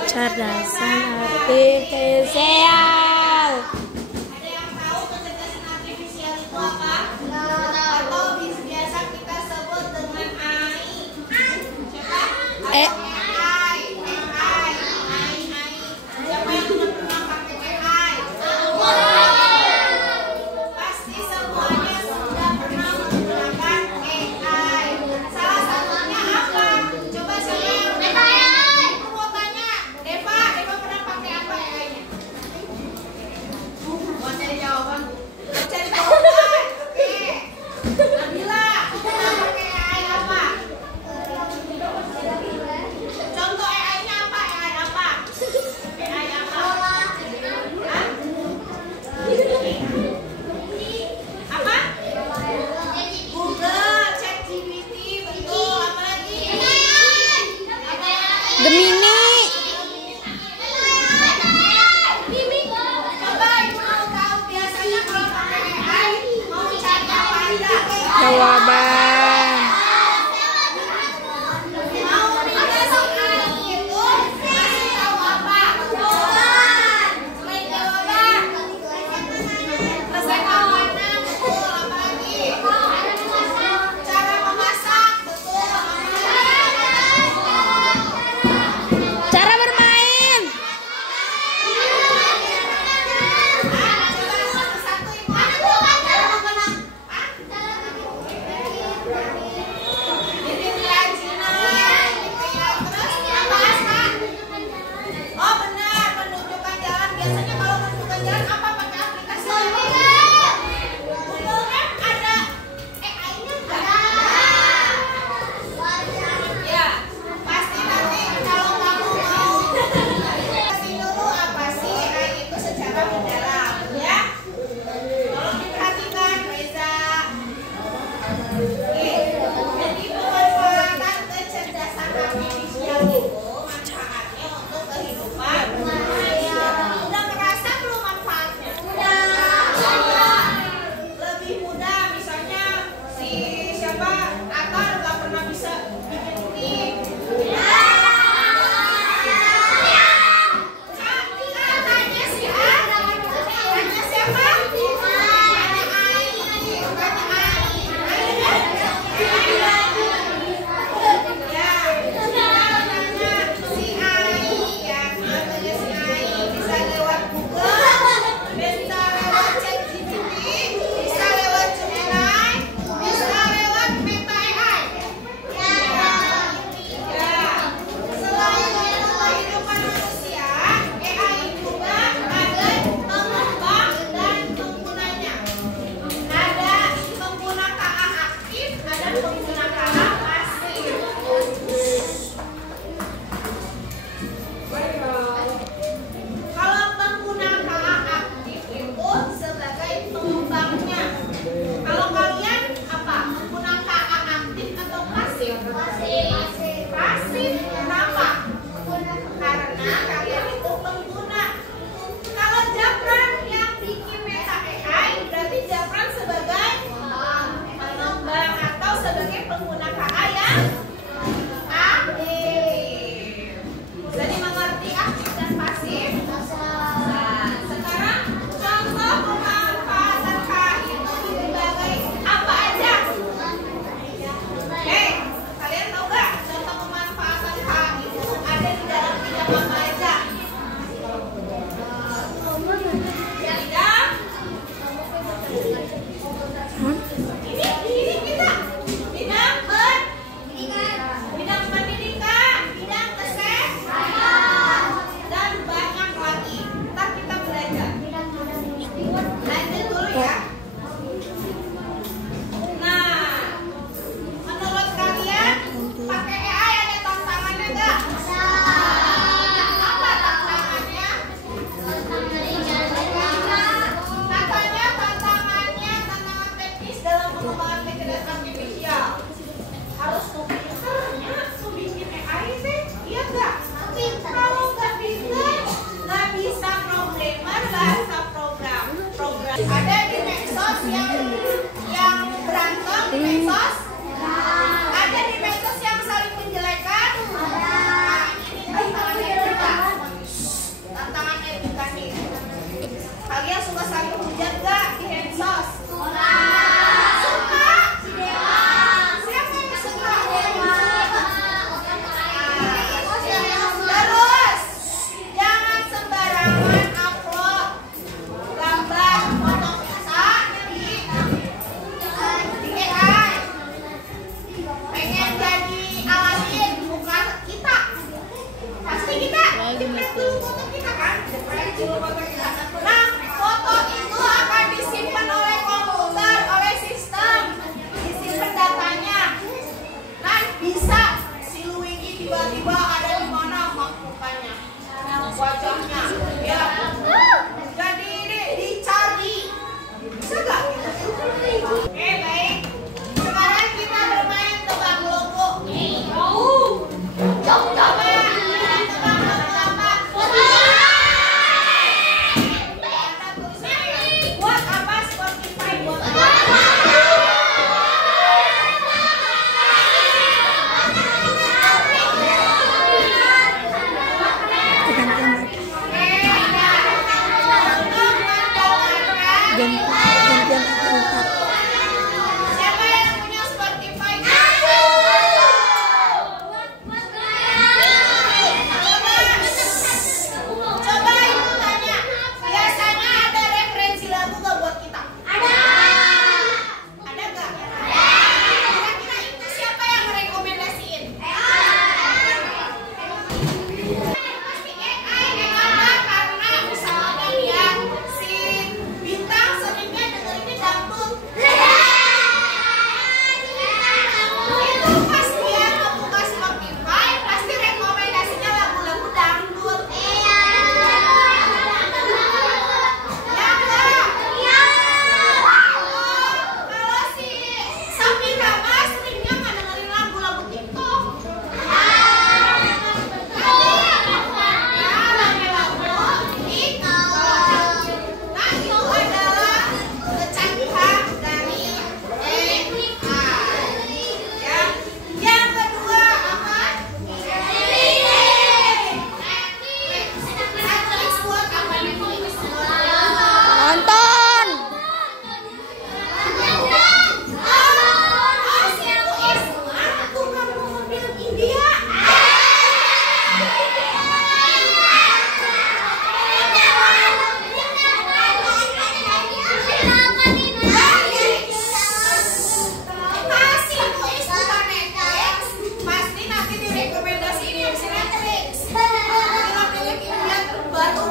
Kecerdasan artifisial. Ada yang tahu kecerdasan artifisial itu apa? Atau biasa kita sebut dengan AI. Siapa? AI. Siapa yang sudah pernah pakai AI? Pasti semuanya sudah pernah menggunakan AI. Salah satunya apa? Coba siapa yang Deva pernah pakai apa AI-nya? Mau cari jawaban? Cari jawaban. Oke. Nabila, pernah pakai AI apa? Contoh AI-nya apa? AI apa? AI apa? Hah? Apa? Google, ChatGPT, betul. Apa lagi? Gemini. Jawaban. Mau dikasih AI itu kasih tahu apa? Selain jawaban. Resep makanan, betul. Apa lagi? Cara memasak, betul. Cara bermain. Coba satu-satu ibu. gantian aku ntar. Siapa yang punya Spotify? Coba ibu tanya, biasanya ada referensi lagu gak buat kita? Ada gak? Kira-kira itu siapa yang merekomendasiin? Pasti AI. Kenapa? Karena misalnya ya si Bintang seringnya dengerinnya dangdut. Itu pas dia ngebuka Spotify pasti rekomendasinya lagu-lagu dangdut. Ya enggak? Kalau si Safira mah seringnya nggak dengerin lagu-lagu TikTok. Nah, itu adalah kecanggihan dari AI. Ya. Yang kedua apa? Netflix buat apa Netflix? Nonton. Oh, si Bu Isma tukang mobil India. Kasih Bu Isma Netflix, pasti nanti direkomendasiin yang si Netflix. Film-film India terbaru.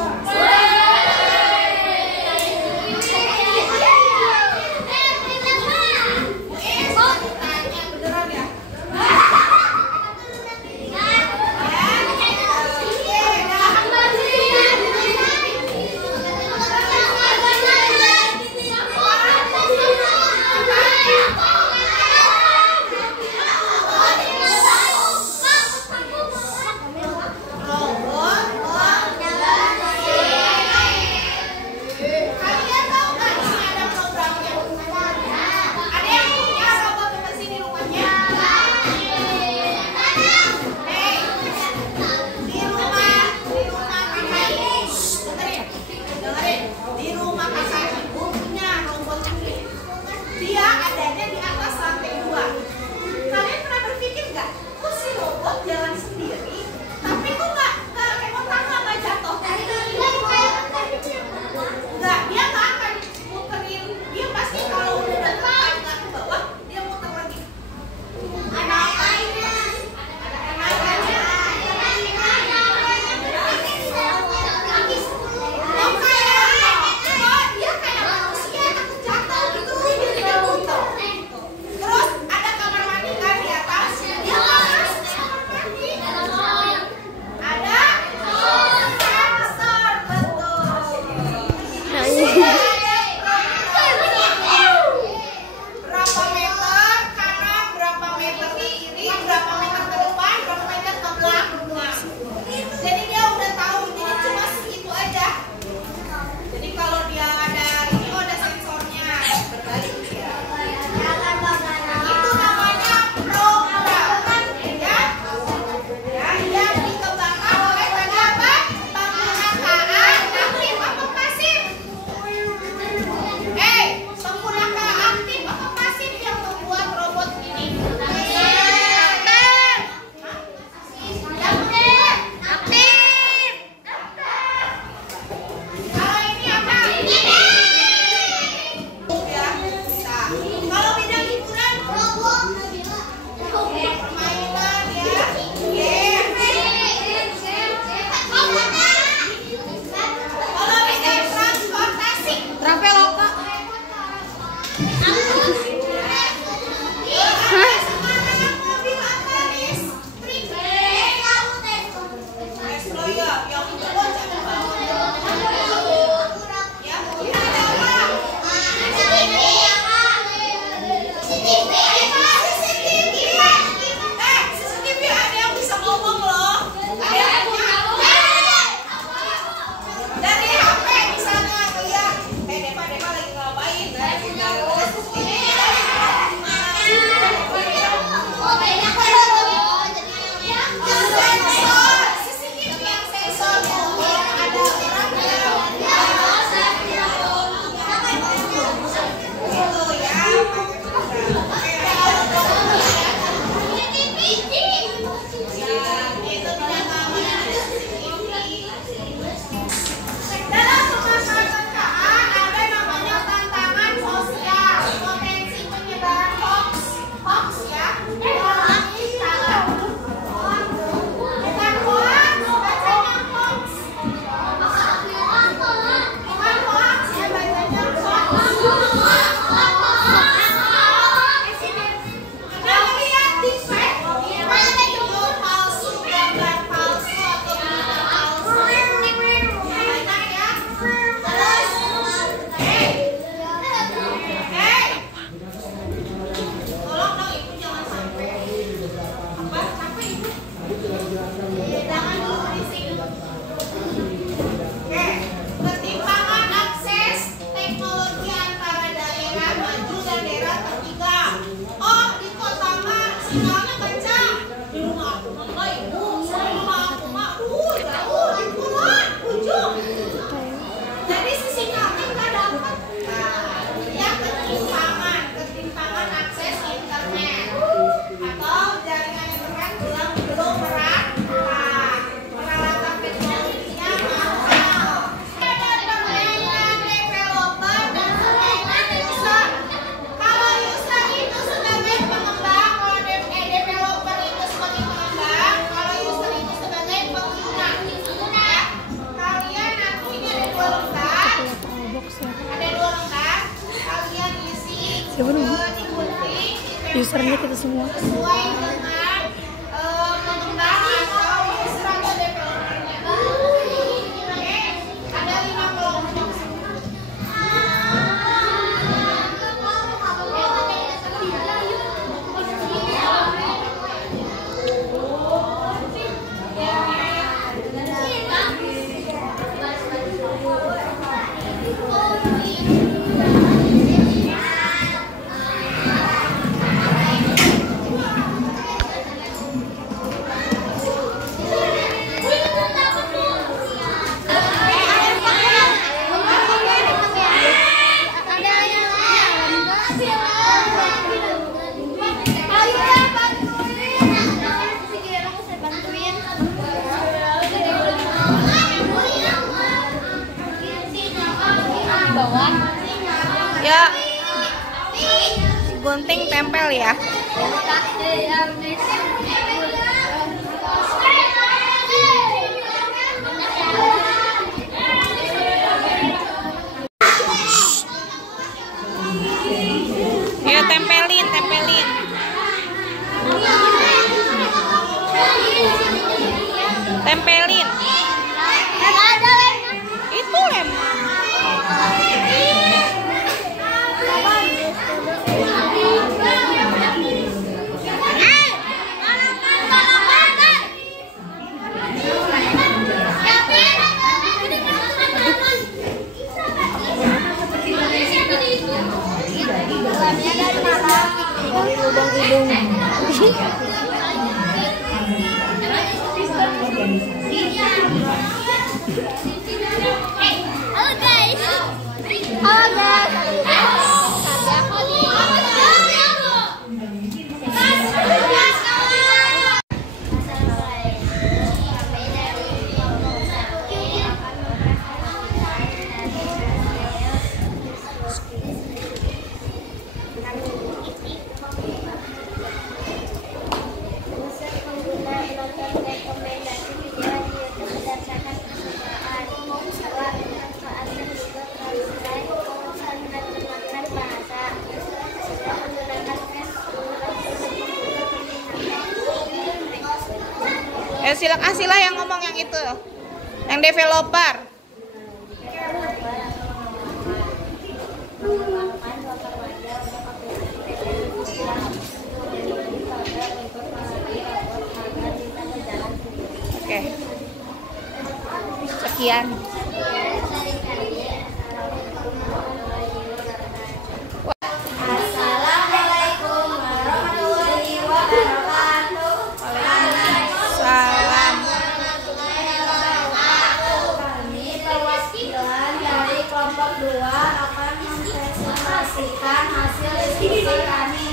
Bu Isma ditanya beneran ya? Kalian tahu nggak di sini ada programnya? Ada yang punya robot mesin di rumahnya? Hei, di rumah kakak ibu, dengerin, di rumah kakak ibu punya robot canggih. Dia adanya di atas lantai 2. Kalian pernah berpikir nggak, kok si robot jalan sendiri, tapi kok nggak remote tangga nggak jatuh? Enggak, dia nggak akan muterin. Dia pasti kalau udah dapet tangga ke bawah, dia muter lagi. Kenapa? Oh, dia kayak manusia takut jatuh gitu, dia tidak muter. Terus ada kamar mandi kan di atas, dia masuk kamar mandi. Ada sensor, betul. Berapa meter kanan, berapa meter ke kiri, berapa meter ke depan, berapa meter ke belakang. Jadi dia udah tahu, jadi cuma segitu aja. Jadi kalau dia ada ini, oh ada sensornya, berbalik dia. Itu namanya program, ya. Ya, yang dikembangkan oleh apa? Penggunaan aktif apa pasif? Penggunaan aktif apa pasif yang membuat robot ini? Aktif. Kalau ini apa? Ya, bisa. Kalau bidang hiburan, permainan ya. Kalau bidang transportasi, Traveloka. mobil apa listrik? Tesla ya, yang kedua jangan bangun. Ya, mobil apa? CCTV ada yang bisa ngomong loh. Ada yang punya. Dari HP misalnya ngeliat, Deva lagi ngapain? Siapa dulu? digunting Usernya kita semua. sesuai dengan pengembang atau strata developernya. Oke, ada 5 kelompok. Ya, gunting tempel ya. Ya, tempelin. Tempelin. Itu lem. Silah yang ngomong yang itu, yang developer. Oke. Sekian. Hasil diskusi kami.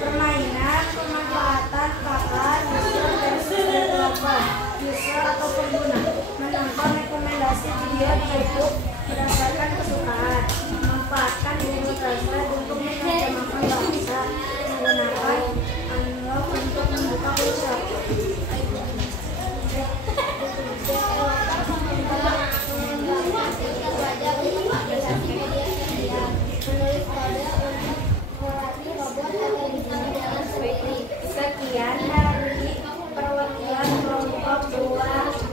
Permainan pemanfaatan pakar user versus developer, user atau pengguna, menonton rekomendasi video di YouTube berdasarkan kesukaan, memanfaatkan Google Translate untuk menerjemahkan bahasa, menggunakan analog untuk membuka workshop. Sekian dari perwakilan kelompok 2.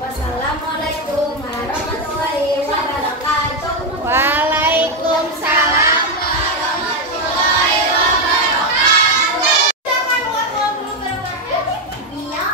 Wassalamualaikum warahmatullahi wabarakatuh. Waalaikumsalam warahmatullahi wabarakatuh. Jangan lupa dulu berapa? Iya.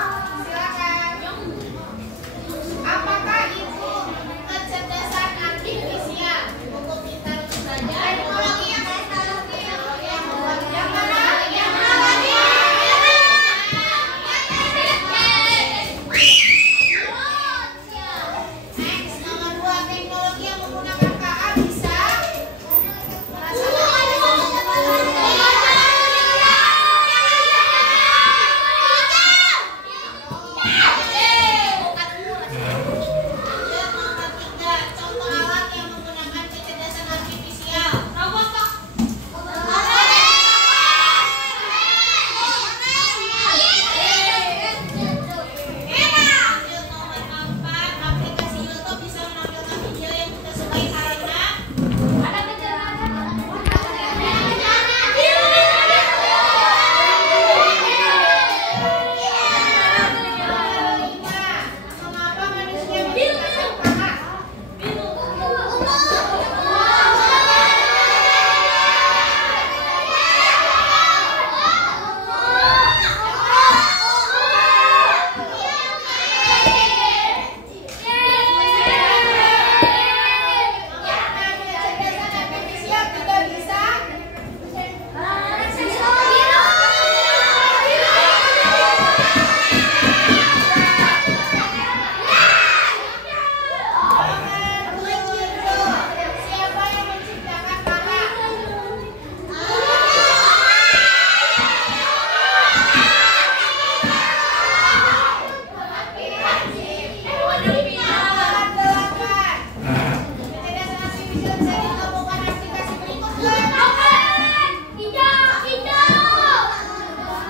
bisa digabungkan aplikasi berikut nggak?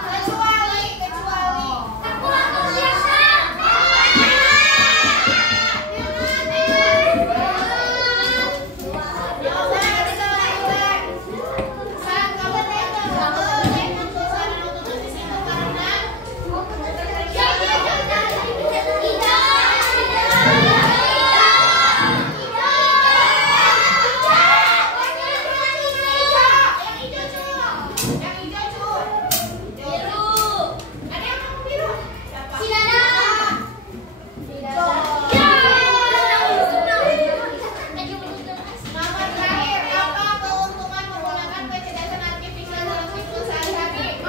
Kecuali Kalkulator biasa. Nomor terakhir, apa keuntungan menggunakan kecerdasan artifisial dalam kehidupan sehari-hari?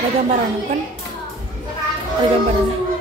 Ada gambaran bukan? Ada gambaran.